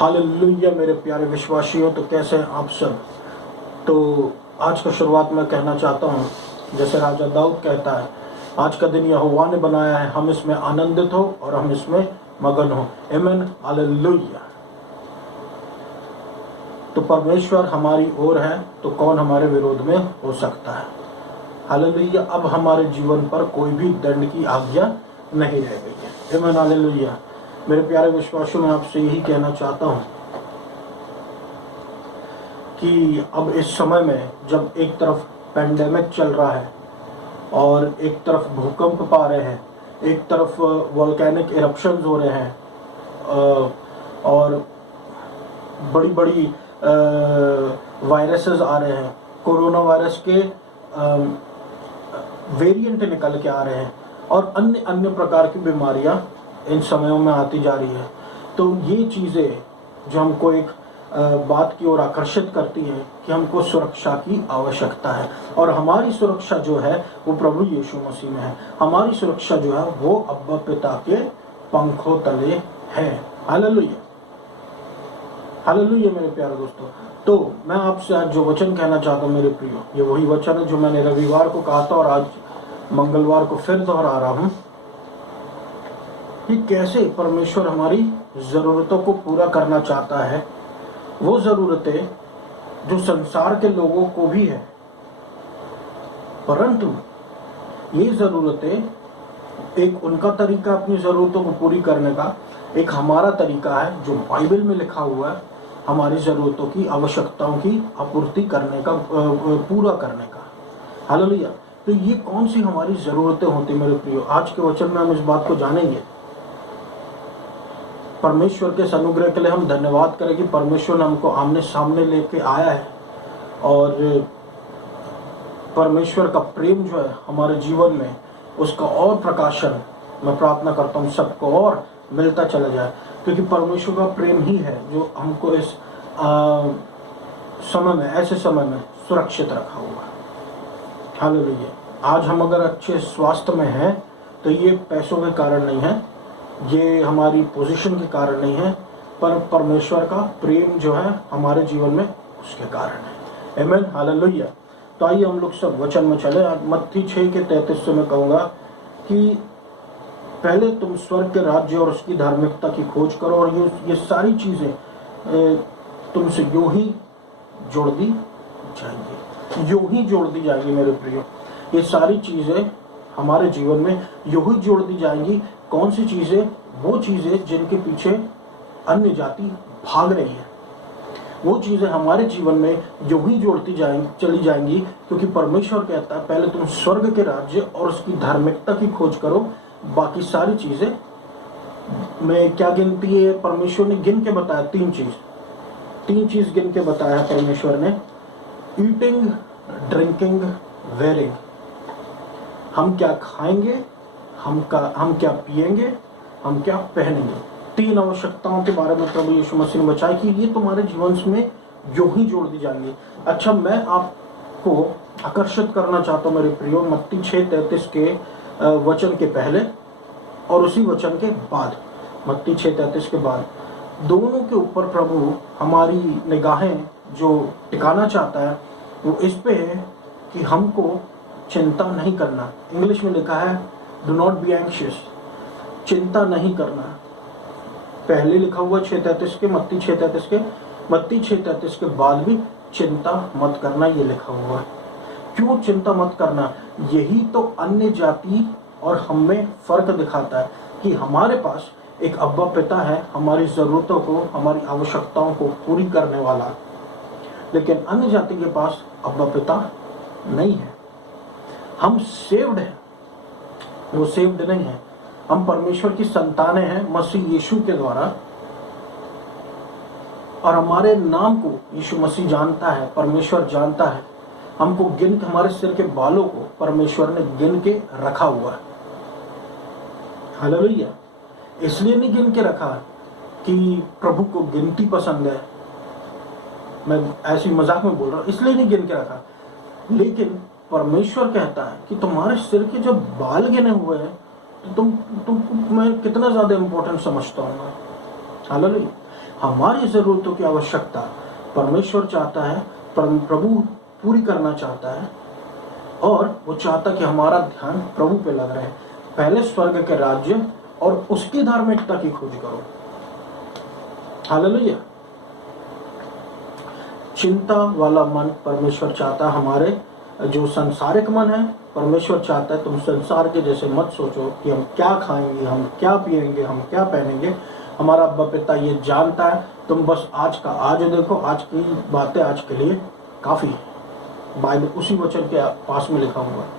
Hallelujah मेरे प्यारे विश्वासियों, तो कैसे हैं आप सब। तो आज का शुरुआत मैं कहना चाहता हूँ, जैसे राजा दाऊद कहता है, आज का दिन यहोवा ने बनाया है, हम इसमें आनंदित हो और हम इसमें मगन हो। आमीन, हालेलुया। तो परमेश्वर हमारी ओर है तो कौन हमारे विरोध में हो सकता है। हालेलुया। अब हमारे जीवन पर कोई भी दंड की आज्ञा नहीं रह गई है। आमीन, हालेलुया। मेरे प्यारे विश्वासियों, मैं आपसे यही कहना चाहता हूं कि अब इस समय में जब एक तरफ पेंडेमिक चल रहा है और एक तरफ भूकंप पा रहे हैं, एक तरफ वोल्केनिक इरप्शंस हो रहे हैं और बड़ी बड़ी वायरसेस आ रहे हैं, कोरोना वायरस के वेरिएंट निकल के आ रहे हैं और अन्य अन्य प्रकार की बीमारियां इन समयों में आती जा रही है। तो ये चीज़ें जो हमको एक बात की ओर आकर्षित करती है कि हमको सुरक्षा की आवश्यकता है, और हमारी सुरक्षा जो है वो प्रभु यीशु मसीह में है। हमारी सुरक्षा जो है वो अब्बा पिता के पंखों तले है। हालेलुया, हालेलुया मेरे प्यारे दोस्तों। तो मैं आपसे आज जो वचन कहना चाहता हूँ मेरे प्रियो, ये वही वचन है जो मैंने रविवार को कहा था और आज मंगलवार को फिर दोहरा रहा हूँ कि कैसे परमेश्वर हमारी ज़रूरतों को पूरा करना चाहता है। वो ज़रूरतें जो संसार के लोगों को भी है, परंतु ये ज़रूरतें, एक उनका तरीका अपनी ज़रूरतों को पूरी करने का, एक हमारा तरीका है जो बाइबल में लिखा हुआ है हमारी ज़रूरतों की, आवश्यकताओं की आपूर्ति करने का, पूरा करने का। हालेलुया। तो ये कौन सी हमारी ज़रूरतें होती मेरे प्रियो, आज के वचन में हम इस बात को जानेंगे। परमेश्वर के इस अनुग्रह के लिए हम धन्यवाद करें कि परमेश्वर ने हमको आमने सामने लेके आया है और परमेश्वर का प्रेम जो है हमारे जीवन में, उसका और प्रकाशन मैं प्रार्थना करता हूँ सबको और मिलता चला जाए, क्योंकि परमेश्वर का प्रेम ही है जो हमको इस समय में, ऐसे समय में सुरक्षित रखा हुआ है। हालेलुया। आज हम अगर अच्छे स्वास्थ्य में हैं तो ये पैसों के कारण नहीं है, ये हमारी पोजीशन के कारण नहीं है, पर परमेश्वर का प्रेम जो है हमारे जीवन में उसके कारण है। आमीन, हालेलुया। तो आइए हम लोग सब वचन में चले। आज मत्ती 6:33 से मैं कहूँगा कि पहले तुम स्वर्ग के राज्य और उसकी धार्मिकता की खोज करो और ये सारी चीज़ें तुमसे यूं ही जोड़ दी जाएंगी, यूं ही जोड़ दी जाएंगी मेरे प्रियो। ये सारी चीज़ें हमारे जीवन में यूं ही जोड़ दी जाएंगी। कौन सी चीज़ें? वो चीज़ें जिनके पीछे अन्य जाति भाग रही है, वो चीज़ें हमारे जीवन में यूं ही जोड़ती चली जाएंगी, क्योंकि परमेश्वर कहता है पहले तुम स्वर्ग के राज्य और उसकी धार्मिकता की खोज करो, बाकी सारी चीज़ें में क्या गिनती है परमेश्वर ने गिन के बताया। तीन चीज़ गिन के बताया है परमेश्वर ने। Eating, drinking, wearing. हम क्या खाएंगे, हम क्या पिएंगे, हम क्या पहनेंगे। तीन आवश्यकताओं के बारे में प्रभु यीशु मसीह ने बताया कि ये तुम्हारे जीवन में यूं ही जोड़ दी जाएंगी। अच्छा, मैं आपको आकर्षित करना चाहता हूँ मेरे प्रियो, मत्ती 6:33 के वचन के पहले और उसी वचन के बाद, मत्ती 6:33 के बाद, दोनों के ऊपर प्रभु हमारी निगाहें जो टिकाना चाहता है वो इस पे है कि हमको चिंता नहीं करना। इंग्लिश में लिखा है डू नॉट बी एंग्शियस, चिंता नहीं करना। पहले लिखा हुआ 6:33 के, मत्ती 6:33 के बाद भी चिंता मत करना ये लिखा हुआ है। क्यों चिंता मत करना? यही तो अन्य जाति और हम में फर्क दिखाता है कि हमारे पास एक अब्बा पिता है हमारी ज़रूरतों को, हमारी आवश्यकताओं को पूरी करने वाला, लेकिन अन्य जाति के पास अब्बा पिता नहीं है। हम सेव्ड हैं, वो सेव्ड नहीं है। हम परमेश्वर की संतानें हैं मसीह यीशु के द्वारा, और हमारे नाम को यीशु मसीह जानता है, परमेश्वर जानता है। हमको गिन के, हमारे सिर के बालों को परमेश्वर ने गिन के रखा हुआ है। हालेलुया। इसलिए नहीं गिन के रखा कि प्रभु को गिनती पसंद है, मैं ऐसी मजाक में बोल रहा हूँ, इसलिए नहीं गिन के रखा, लेकिन परमेश्वर कहता है कि तुम्हारे सिर के जब बाल गिने हुए हैं तो तुम मैं कितना ज्यादा इंपॉर्टेंट समझता हूँ। हालेलुया। हमारी ज़रूरतों की आवश्यकता परमेश्वर चाहता है, प्रभु पूरी करना चाहता है, और वो चाहता कि हमारा ध्यान प्रभु पे लग रहे। पहले स्वर्ग के राज्य और उसकी धार्मिकता की खोज करो। हालेलुया। चिंता वाला मन परमेश्वर चाहता है, हमारे जो संसारिक मन है, परमेश्वर चाहता है तुम संसार के जैसे मत सोचो कि हम क्या खाएंगे, हम क्या पिएंगे, हम क्या पहनेंगे। हमारा अब्बा पिता ये जानता है, तुम बस आज का आज देखो, आज की बातें आज के लिए काफी है। बाइबल उसी वचन के पास में लिखा हुआ है।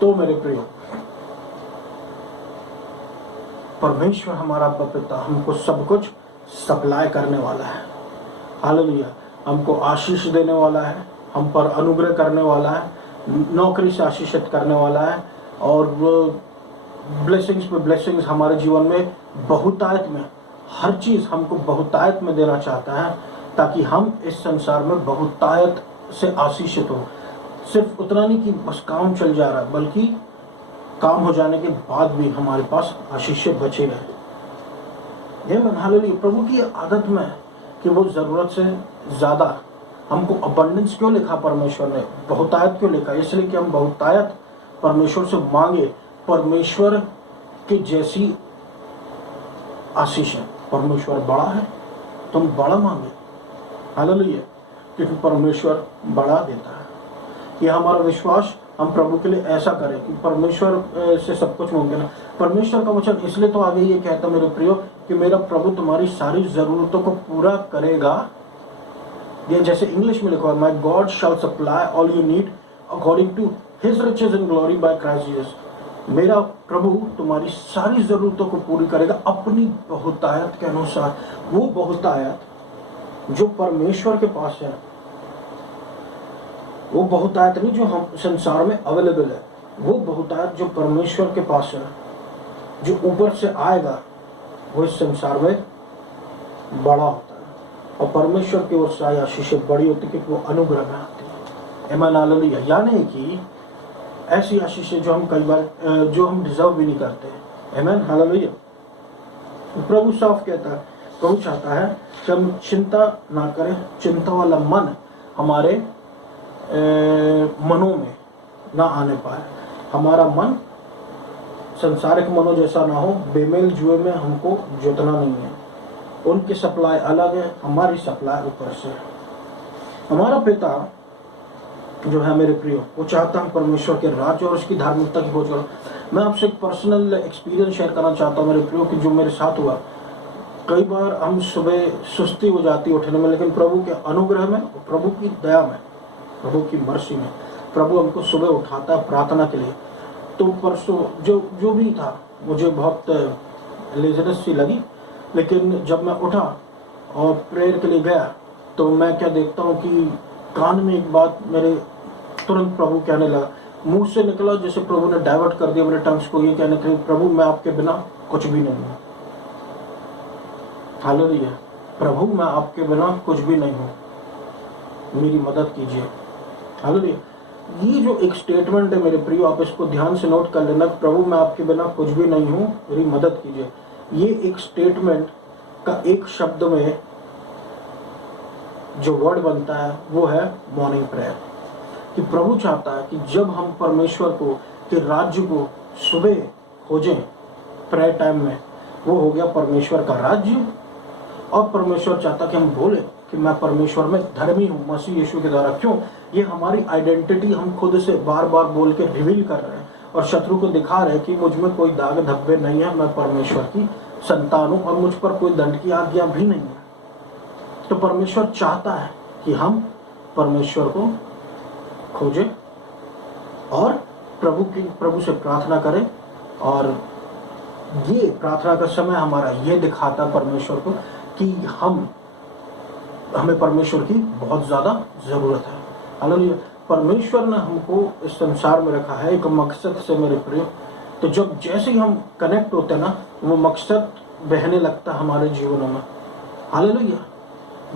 तो मेरे प्रियो, परमेश्वर हमारा अब्बा पिता हमको सब कुछ सप्लाई करने वाला है। हालेलुया। हमको आशीष देने वाला है, हम पर अनुग्रह करने वाला है, नौकरी से आशीषित करने वाला है, और ब्लेसिंग्स पे ब्लेसिंग्स हमारे जीवन में बहुतायत में, हर चीज़ हमको बहुतायत में देना चाहता है, ताकि हम इस संसार में बहुतायत से आशीषित हो। सिर्फ उतना नहीं कि बस काम चल जा रहा है, बल्कि काम हो जाने के बाद भी हमारे पास आशीष बचे रहे। ये मन हालेलुया। प्रभु की आदत में है कि वो ज़रूरत से ज़्यादा, हमको अबंडेंस क्यों लिखा परमेश्वर ने, बहुतायत क्यों लिखा? इसलिए कि हम बहुतायत परमेश्वर से मांगे। परमेश्वर की जैसी आशीष है, परमेश्वर बड़ा है, तुम बड़ा मांगे। हालेलुया। क्योंकि परमेश्वर बड़ा देता है। ये हमारा विश्वास हम प्रभु के लिए ऐसा करें कि परमेश्वर से सब कुछ मुमकिन है। परमेश्वर का वचन इसलिए तो आगे ये कहता मेरे प्रियो कि मेरा प्रभु तुम्हारी सारी जरूरतों को पूरा करेगा। ये जैसे इंग्लिश में लिखा है, my God shall supply all you need according to his riches in glory by Christ Jesus. मेरा प्रभु तुम्हारी सारी जरूरतों को पूरी करेगा अपनी बहुतायत के अनुसार। वो बहुतायत जो परमेश्वर के पास है, वो बहुतायत नहीं जो हम संसार में अवेलेबल है, वो बहुतायत जो परमेश्वर के पास है, जो ऊपर से आएगा, वो इस संसार में बड़ा होता है। और परमेश्वर की ओर से आई आशीषें बड़ी होती है क्योंकि वो अनुग्रह में आती है। आमीन हालेलुया। यानी कि ऐसी आशीषें जो हम कई बार जो हम डिजर्व भी नहीं करते। आमीन हालेलुया। प्रभु साफ कहता है, प्रभु चाहता है कि हम चिंता ना करें। चिंता वाला मन हमारे मनों में ना आने पाए। हमारा मन संसारिक मनों जैसा ना हो, बेमेल जुए में हमको जोतना नहीं है। उनकी सप्लाई अलग है, हमारी सप्लाई ऊपर से है। हमारा पिता जो है मेरे प्रियो, वो चाहता है परमेश्वर के राज्य और उसकी धार्मिकता की खोज करो। मैं आपसे एक पर्सनल एक्सपीरियंस शेयर करना चाहता हूँ मेरे प्रियो कि जो मेरे साथ हुआ। कई बार हम सुबह सुस्ती हो जाती उठने में, लेकिन प्रभु के अनुग्रह में, प्रभु की दया में, प्रभु की मर्सी में प्रभु हमको सुबह उठाता है प्रार्थना के लिए। तो परसों जो भी था, मुझे बहुत लेजनेस सी लगी, लेकिन जब मैं उठा और प्रेयर के लिए गया तो मैं क्या देखता हूँ कि कान में एक बात मेरे तुरंत प्रभु कहने लगा, मुंह से निकला जैसे प्रभु ने डाइवर्ट कर दिया मेरे टंग्स को, ये कहने के लिए, प्रभु मैं आपके बिना कुछ भी नहीं हूँ। हालेलुया। प्रभु मैं आपके बिना कुछ भी नहीं हूँ, मेरी मदद कीजिए। हालेलुया। ये जो एक स्टेटमेंट है मेरे प्रियो, आप इसको ध्यान से नोट कर लेना, प्रभु मैं आपके बिना कुछ भी नहीं हूँ, मेरी मदद कीजिए। ये एक स्टेटमेंट का एक शब्द में जो वर्ड बनता है वो है मॉर्निंग प्रेयर। कि प्रभु चाहता है कि जब हम परमेश्वर को के राज्य को सुबह खोजें प्रेयर टाइम में, वो हो गया परमेश्वर का राज्य। और परमेश्वर चाहता कि हम बोले कि मैं परमेश्वर में धर्मी हूँ मसीह यीशु के द्वारा। क्यों? ये हमारी आइडेंटिटी हम खुद से बार बार बोल के रिवील कर रहे हैं और शत्रु को दिखा रहे हैं कि मुझ में कोई दाग धब्बे नहीं है, मैं परमेश्वर की संतान हूँ और मुझ पर कोई दंड की आज्ञा भी नहीं है। तो परमेश्वर चाहता है कि हम परमेश्वर को खोजें और प्रभु से प्रार्थना करें। और ये प्रार्थना का समय हमारा ये दिखाता परमेश्वर को कि हमें परमेश्वर की बहुत ज़्यादा ज़रूरत है। हालेलुया। परमेश्वर ने हमको इस संसार में रखा है एक मकसद से मेरे प्रिय। तो जब जैसे ही हम कनेक्ट होते हैं ना, वो मकसद बहने लगता है हमारे जीवनों में। हालेलुया।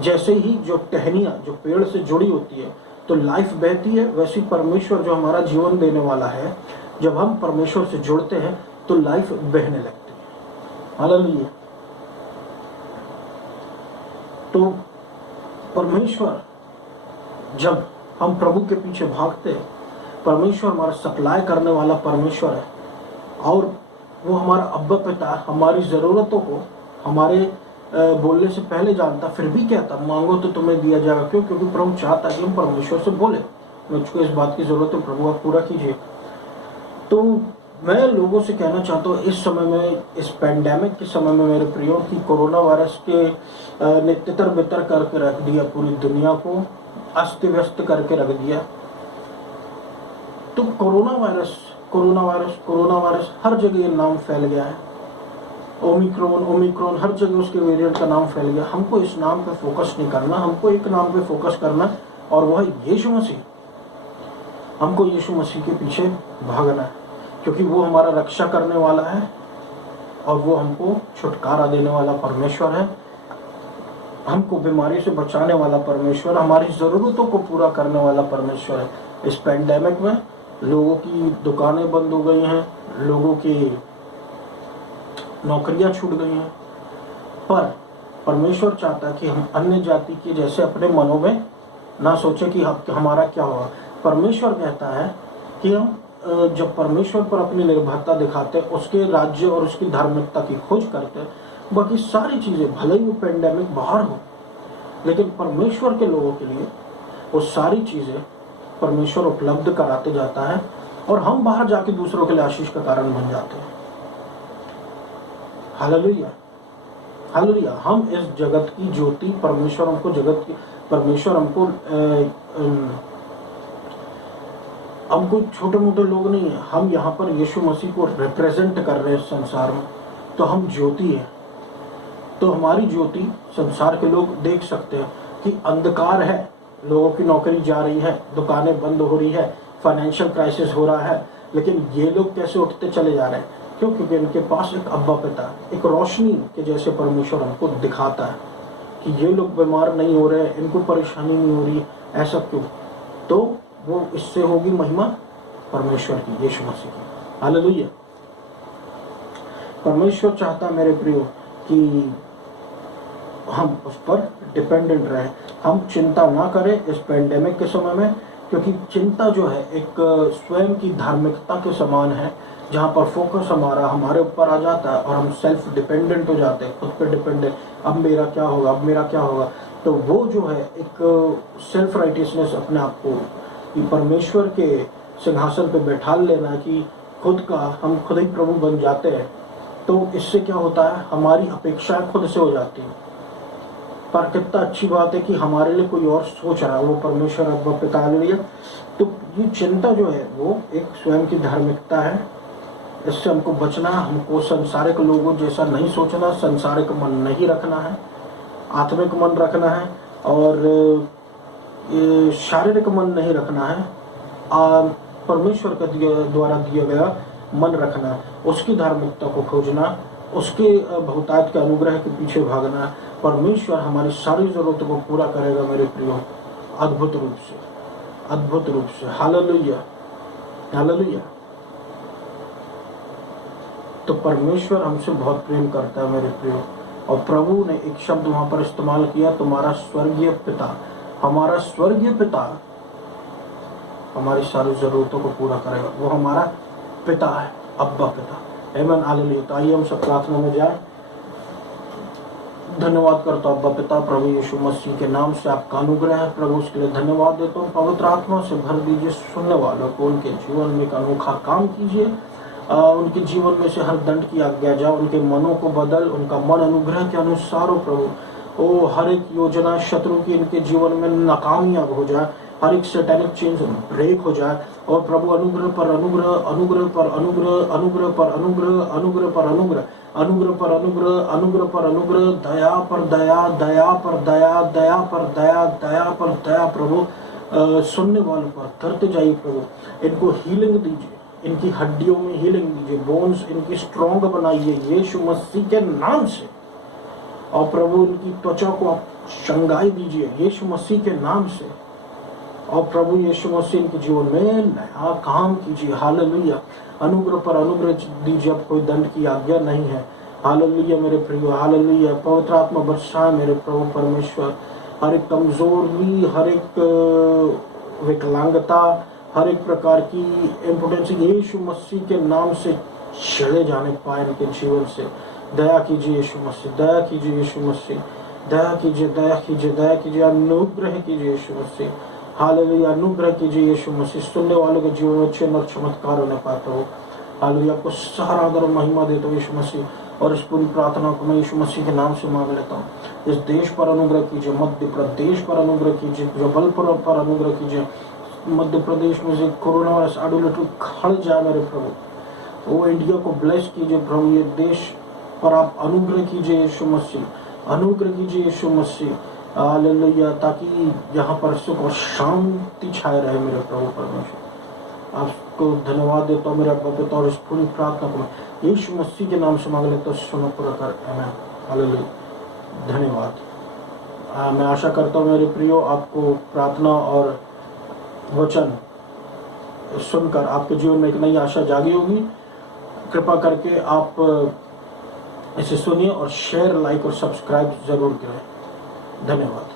जैसे ही जो टहनियाँ जो पेड़ से जुड़ी होती है तो लाइफ बहती है, वैसे परमेश्वर जो हमारा जीवन देने वाला है, जब हम परमेश्वर से जुड़ते हैं तो लाइफ बहने लगती है। हालेलुया। तो परमेश्वर, जब हम प्रभु के पीछे भागते, परमेश्वर हमारा सप्लाई करने वाला परमेश्वर है, और वो हमारा अब्बा पिता हमारी ज़रूरतों को हमारे बोलने से पहले जानता, फिर भी कहता मांगो तो तुम्हें दिया जाएगा। क्यों? क्योंकि प्रभु चाहता कि हम परमेश्वर से बोले, मुझको इस बात की ज़रूरत है, प्रभु आप पूरा कीजिए। तो मैं लोगों से कहना चाहता हूँ, इस समय में, इस पैंडेमिक के समय में मेरे प्रियो, की कोरोना वायरस के ने तितर बितर करके रख दिया, पूरी दुनिया को अस्त व्यस्त करके रख दिया। तो कोरोना वायरस हर जगह ये नाम फैल गया है। ओमिक्रॉन हर जगह उसके वेरिएंट का नाम फैल गया। हमको इस नाम पे फोकस नहीं करना, हमको एक नाम पे फोकस करना, और वह है यीशु मसीह। हमको यीशु मसीह के पीछे भागना है, क्योंकि वो हमारा रक्षा करने वाला है और वो हमको छुटकारा देने वाला परमेश्वर है, हमको बीमारी से बचाने वाला परमेश्वर, हमारी ज़रूरतों को पूरा करने वाला परमेश्वर है। इस पैंडेमिक में लोगों की दुकानें बंद हो गई हैं, लोगों की नौकरियां छूट गई हैं, पर परमेश्वर चाहता है कि हम अन्य जाति के जैसे अपने मनों में ना सोचें कि हमारा क्या होगा। परमेश्वर कहता है कि हम जब परमेश्वर पर अपनी निर्भरता दिखाते, उसके राज्य और उसकी धार्मिकता की खोज करते, बाकी सारी चीज़ें, भले ही वो पेंडेमिक बाहर हो, लेकिन परमेश्वर के लोगों के लिए वो सारी चीज़ें परमेश्वर उपलब्ध कराते जाता है, और हम बाहर जाके दूसरों के लिए आशीष का कारण बन जाते हैं। Hallelujah, hallelujah. हम इस जगत की ज्योति, परमेश्वर हम कोई छोटे मोटे लोग नहीं है, हम यहाँ पर यीशु मसीह को रिप्रेजेंट कर रहे हैं संसार में, तो हम ज्योति हैं। तो हमारी ज्योति संसार के लोग देख सकते हैं कि अंधकार है, लोगों की नौकरी जा रही है, दुकानें बंद हो रही है, फाइनेंशियल क्राइसिस हो रहा है, लेकिन ये लोग कैसे उठते चले जा रहे हैं? क्यों? क्योंकि इनके पास एक अब्बा पिता, एक रोशनी के जैसे परमेश्वर हमको दिखाता है कि ये लोग बीमार नहीं हो रहे, इनको परेशानी नहीं हो रही। ऐसा क्यों? तो वो इससे होगी महिमा परमेश्वर की, यीशु मसीह की। हालेलुया। परमेश्वर चाहता मेरे प्रियो कि हम उस पर डिपेंडेंट रहें, हम चिंता ना करें इस पेंडेमिक के समय में, क्योंकि चिंता जो है एक स्वयं की धार्मिकता के समान है, जहाँ पर फोकस हमारे ऊपर आ जाता है और हम सेल्फ डिपेंडेंट हो जाते हैं, खुद पे डिपेंडेंट। अब मेरा क्या होगा, अब मेरा क्या होगा? तो वो जो है एक सेल्फ राइटियसनेस, अपने आप को कि परमेश्वर के सिंहासन पे बैठा लेना, कि हम खुद ही प्रभु बन जाते हैं। तो इससे क्या होता है, हमारी अपेक्षाएं खुद से हो जाती हैं। पर कितना अच्छी बात है कि हमारे लिए कोई और सोच रहा है, वो परमेश्वर अब्बा पिता लिया। तो ये चिंता जो है वो एक स्वयं की धार्मिकता है, इससे हमको बचना, हमको संसारिक लोगों जैसा नहीं सोचना, संसारिक मन नहीं रखना है, आत्मिक मन रखना है, और ये शारीरिक मन नहीं रखना है, परमेश्वर के द्वारा दिया गया मन रखना, उसकी धार्मिकता को खोजना, उसके बहुतायत के अनुग्रह के पीछे भागना। परमेश्वर हमारी सारी जरूरतों को पूरा करेगा मेरे प्रियो, अद्भुत रूप से, अद्भुत रूप से। Hallelujah, hallelujah. तो परमेश्वर हमसे बहुत प्रेम करता है मेरे प्रियो, और प्रभु ने एक शब्द वहां पर इस्तेमाल किया, तुम्हारा स्वर्गीय पिता। हमारा स्वर्गीय पिता हमारी सारी जरूरतों को पूरा करेगा, वो हमारा पिता है, अब्बा पिता। आमीन, हालेलुया। तो आइए हम सब प्रार्थना में जाए। धन्यवाद करता हूँ अब्बा पिता, प्रभु यीशु मसीह के नाम से आपका अनुग्रह है प्रभु, उसके लिए धन्यवाद देता हूँ। पवित्र आत्मा से भर दीजिए सुनने वालों को, उनके जीवन में एक अनोखा काम कीजिए, उनके जीवन में से हर दंड की आज्ञा जाओ, उनके मनों को बदल, उनका मन अनुग्रह के अनुसार हो प्रभु। ओ हर एक योजना शत्रु की इनके जीवन में नाकामयाब हो जाए, हर एक सैटेनिक चेंज ब्रेक हो जाए, और प्रभु अनुग्रह पर अनुग्रह, अनुग्रह पर अनुग्रह, अनुग्रह पर अनुग्रह, अनुग्रह पर अनुग्रह, अनुग्रह पर अनुग्रह, अनुग्रह पर अनुग्रह, दया पर दया, दया पर दया, दया पर दया, दया पर दया प्रभु, सुनने वालों पर करते जाइए प्रभु। इनको हीलिंग दीजिए, इनकी हड्डियों में हीलिंग दीजिए, बोन्स इनकी स्ट्रॉन्ग बनाइए यीशु मसीह के नाम से। और प्रभु इनकी त्वचा को आप शंगाई दीजिए यीशु मसीह के नाम से। और प्रभु यीशु मसीह इनके जीवन में नया काम कीजिए। हालेलुया। अनुग्रह पर अनुग्रह दीजिए, अब कोई दंड की आज्ञा नहीं है। हालेलुया मेरे प्रियो, हालेलुया। पवित्र आत्मा बरसाए मेरे प्रभु परमेश्वर। हर एक कमजोरी, हर एक विकलांगता, हर एक प्रकार की इम्पोर्टेंस यीशु मसीह के नाम से चले जाने पाए इनके जीवन से। दया कीजिए यीशु मसीह, दया कीजिए यीशु मसीह, दया कीजिए, दया कीजिए, दया कीजिए, अनुग्रह कीजिए यीशु मसीह। हालेलुया, अनुग्रह कीजिए यीशु मसीह। सुनने वालों के जीवन में चिन्ह और चमत्कार होने पाते हो। हालेलुया, आपको सारा आदर और महिमा देता हूँ यीशु मसीह। और इस पूरी प्रार्थना को मैं यीशु मसीह के नाम से मांग लेता हूँ। इस देश पर अनुग्रह कीजिए, मध्य प्रदेश पर अनुग्रह कीजिए, जबलपुर पर अनुग्रह कीजिए। मध्य प्रदेश में से कोरोना वायरस आडोलेटू खड़ जाए मेरे प्रभु। वो इंडिया को ब्लेस कीजिए प्रभु। ये देश पर आप अनुग्रह कीजिए यीशु मसीह, अनुग्रह कीजिए यीशु मसीह। हालेलुया, ताकि यहाँ पर सुख और शांति छाए रहे मेरे प्रभु परमेश्वर। आपको धन्यवाद देता हूँ मेरे अब्बा पिता। और इस पूरी प्रार्थना को मैं यीशु मसीह के नाम से मांग लेता हूँ, सुनो पूरा कर, आमीन, हालेलुया, धन्यवाद। मैं आशा करता हूँ मेरे प्रियो आपको प्रार्थना और वचन सुनकर आपके जीवन में एक नई आशा जागी होगी। कृपा करके आप इसे सुनिए और शेयर, लाइक और सब्सक्राइब जरूर करें। धन्यवाद।